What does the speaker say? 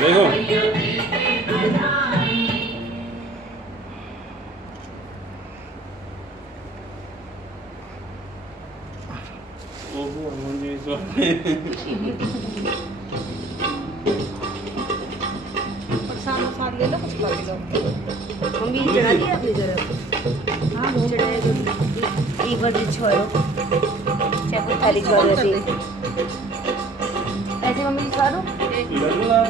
देखो ओहो मुझे तो प्रसाद ले लो, कुछ खा लो। हम भी चढ़ा दिया अपनी तरफ। हाँ बहुत चढ़ाए तो एक बार भी छोड़ो, चाहे कोई थाली छोड़ ऐसे मम्मी खा दो। लल्ला